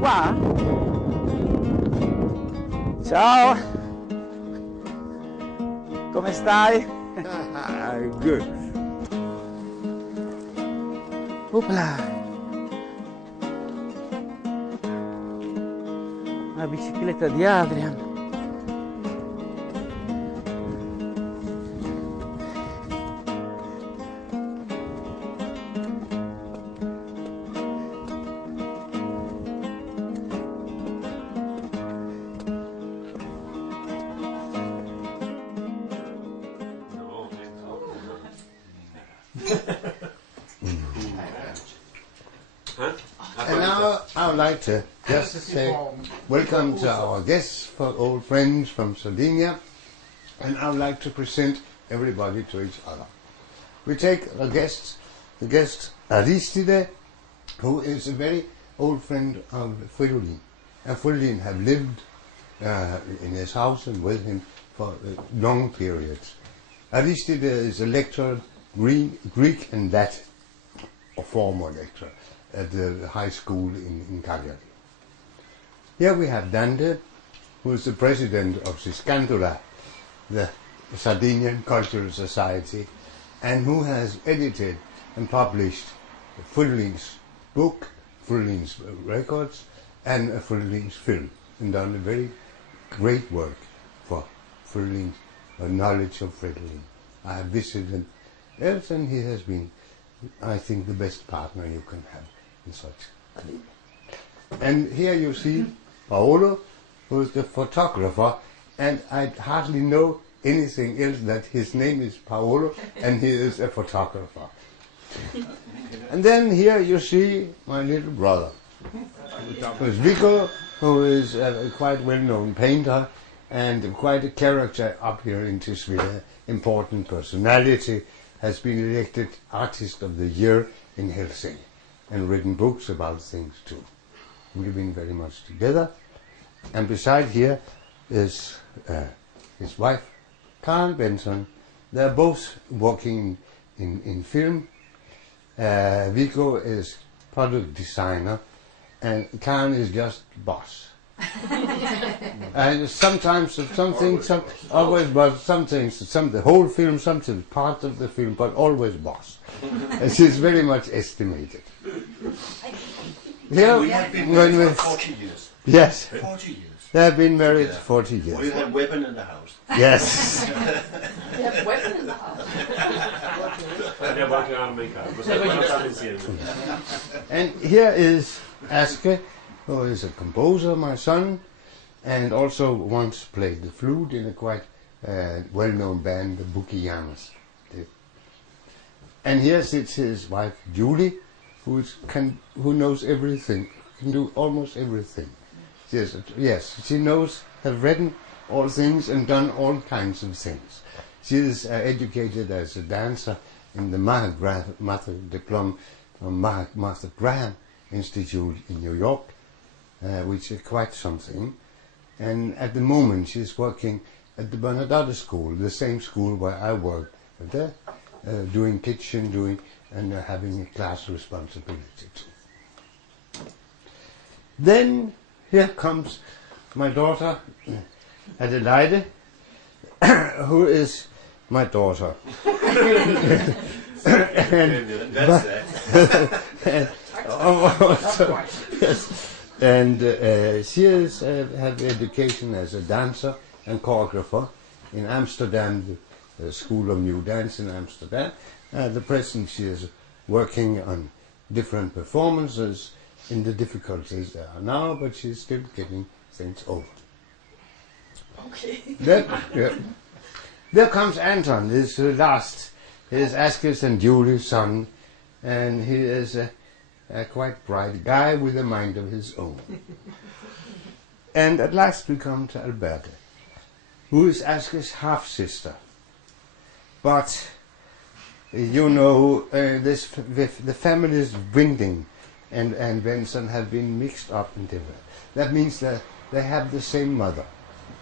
qua? Ciao! Come stai? Good. Opla! La bicicletta di Adrian. And now I would like to just say welcome to our guests, for old friends from Sardinia, and I would like to present everybody to each other. We take the guest Aristide, who is a very old friend of Fridolin. And Fridolin have lived in his house and with him for long periods. Aristide is a lecturer, Greek and Latin, a former lecturer at the high school in Cagliari. Here we have Dante, who is the president of Siscandula, the Sardinian Cultural Society, and who has edited and published Fridolin's book, Fridolin's records, and Fridolin's film, and done a very great work for Fridolin's knowledge of Fridolin. I have visited else, and he has been, I think, the best partner you can have in such a thing. And here you see Paolo, who is the photographer, and I hardly know anything else that his name is Paolo and he is a photographer. And then here you see my little brother, who is Vico, who is a quite well-known painter and quite a character up here in Tisville, important personality, has been elected Artist of the Year in Helsinki and written books about things too. We've been very much together. And beside here is his wife, Karen Benson. They're both working in film. Vico is product designer and Karen is just boss. And sometimes always boss, some things, the whole film, sometimes part of the film, but always boss. And she's very much estimated. Here, we have been married for 40 years. Yes. 40 years. They have been married 40 years. We have weapon in the house. Yes. We have weapon in the house. And here is Aske, who is a composer, my son, and also once played the flute in a quite well-known band, the Bukianas. And here sits his wife, Julie, who knows everything, can do almost everything. Yes, she knows, has written all things and done all kinds of things. She is educated as a dancer in the Martha Diplom from Martha Graham Institute in New York, which is quite something. And at the moment she's working at the Bernadette School, the same school where I worked there, doing kitchen, and having a class responsibility too. Then here comes my daughter, Adelaide, who is my daughter. And she has had education as a dancer and choreographer in Amsterdam, the School of New Dance in Amsterdam. At the present she is working on different performances in the difficulties there are now, but she's still getting things over. Okay. There comes Anton, this last. He is Aske's and Julie's son, and he is a quite bright guy with a mind of his own. And at last we come to Alberta, who is Aske's half-sister. But, you know, the families Winding and Benson have been mixed up in different. That means that they have the same mother,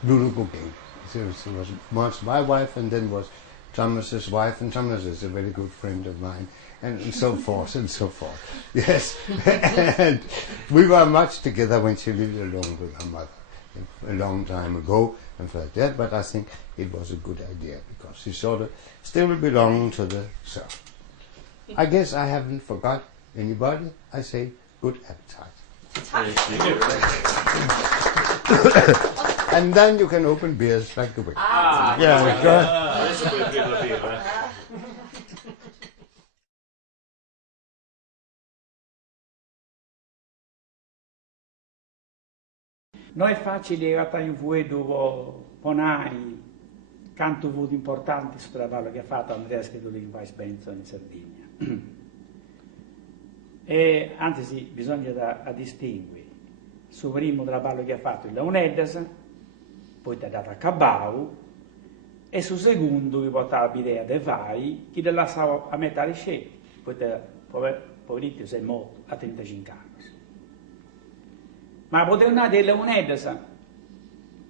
Lulu Booking. She was once my wife and then was Thomas's wife, and Thomas is a very good friend of mine. and so forth and so forth. Yes, and we were much together when she lived alone with her mother a long time ago and like that, but I think it was a good idea because she sort of still belonged to the self. I guess I haven't forgot anybody. I say good appetite. And then you can open beers like the wind. Yeah, go ahead. Non è facile arrivare in voi dove ponai canto vuoti importanti sul lavoro che ha fatto Andrea Schedolini in Vice Benson in Sardegna. E anzi sì, bisogna da distinguere. Sul primo lavoro che ha fatto il Leonidas, poi ti ha dato a Cabau, e sul secondo che portava l'idea di Vai, che ti lasciava a metà di scelte, poi poverito sei morto a 35 anni. Ma poteva andare a Leonidas,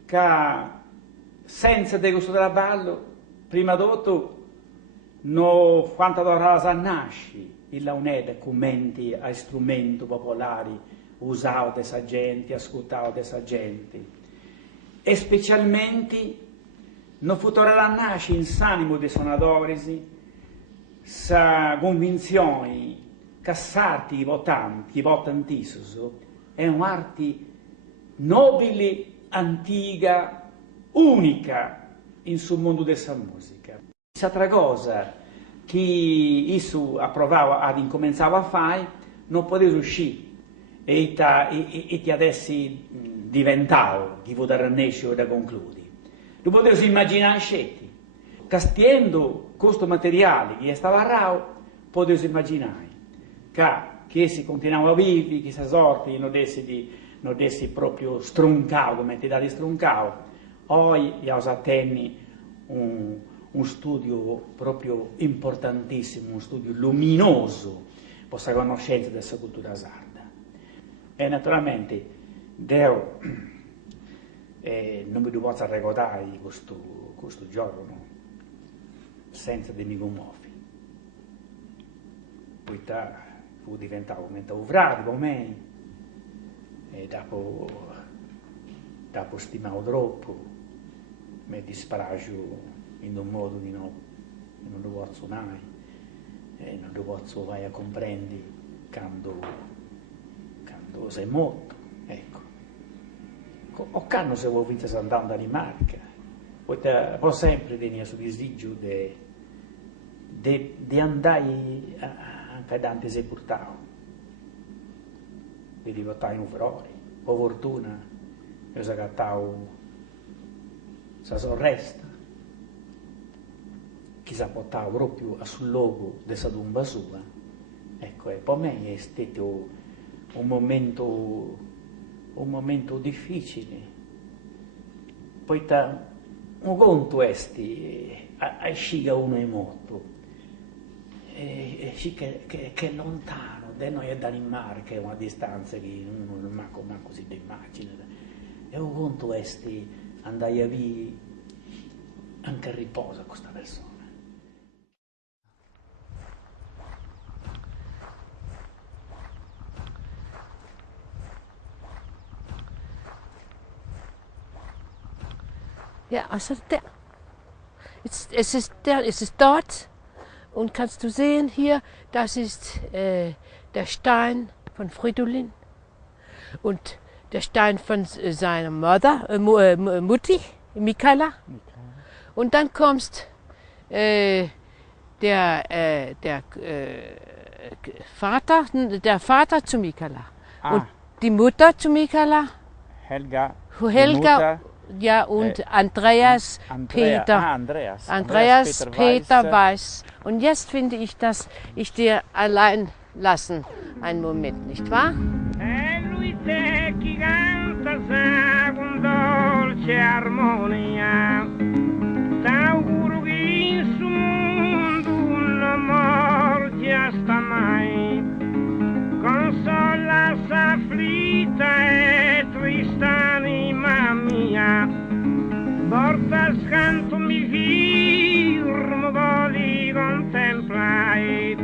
che senza di questo lavoro, prima di tutto, quando doveva nascere, il Leonidas commenti a strumenti popolari, usava questa gente, ascoltava questa gente, e specialmente non fu tornato a nascere in s'animo dei suonatori, sa convinzione che sarti i votanti, i votantissimi, è un'arte nobile, antica, unica in sul mondo della musica. L'altra cosa che io approvavo ad incominciare a fare, non potevo uscire e ti adesso diventavo chi vuole nascere da concludere. Non potevo immaginare scetti. Castiendo questo materiale che stava rao, potevo immaginare che si continuava a vivere, che si sorti non dessi proprio struncato, come ti dà di struncato. Oggi io tengo un studio proprio importantissimo, un studio luminoso per la conoscenza della cultura sarda. E naturalmente Deo non mi posso ricordare questo giorno senza di mi commuovi. Poi diventavo frate per me e dopo stimavo troppo, mi dispragio in un modo che non lo posso mai e non lo posso mai a comprendere quando sei morto, ecco. O quando se vuoi finire andando a Danimarca, poi sempre tenere questo disagio di andare anche Dante si portava, di diventare un furore, o fortuna, io si cattavo, si sorresta, chi si portava proprio sul luogo della tomba sua, ecco, e per me è stato un momento difficile, poi un conto è a sciga uno è morto, e sì che è lontano, da noi a Danimarca è una distanza che uno non manco si immagina, e un conto è andare via anche a riposo a questa persona. Ja, also es ist dort und kannst du sehen hier, das ist der Stein von Fridolin und der Stein von seiner Mutti, Mikaela. Und dann kommt der Vater zu Mikaela und die Mutter zu Mikaela. Helga. Ja, und Andreas Peter Weiß. Und jetzt finde ich, dass ich dir allein lassen, einen Moment, nicht wahr? E lui te chi canta con dolce armonia, t'auguro che in su mondo un morgiasta mai, consola s'afflitta e triste anima mia, porta scanto mi firmo, voli contemplai,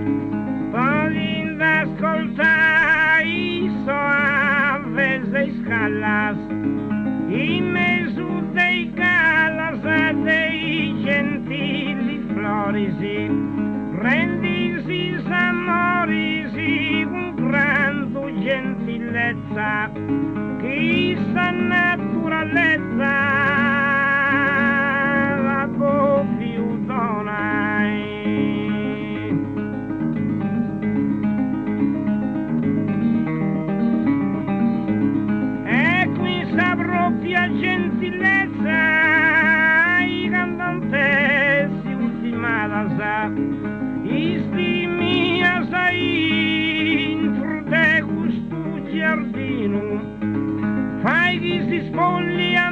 bellas, in mezzo dei calas dei gentili florisi, rendisi s'amorisi con grande gentilezza, chissà naturalezza la più donai. E questa propria gentilezza i cantantessi ultimata sa, isti mia sai intro de questo giardino, fai chi si spoglia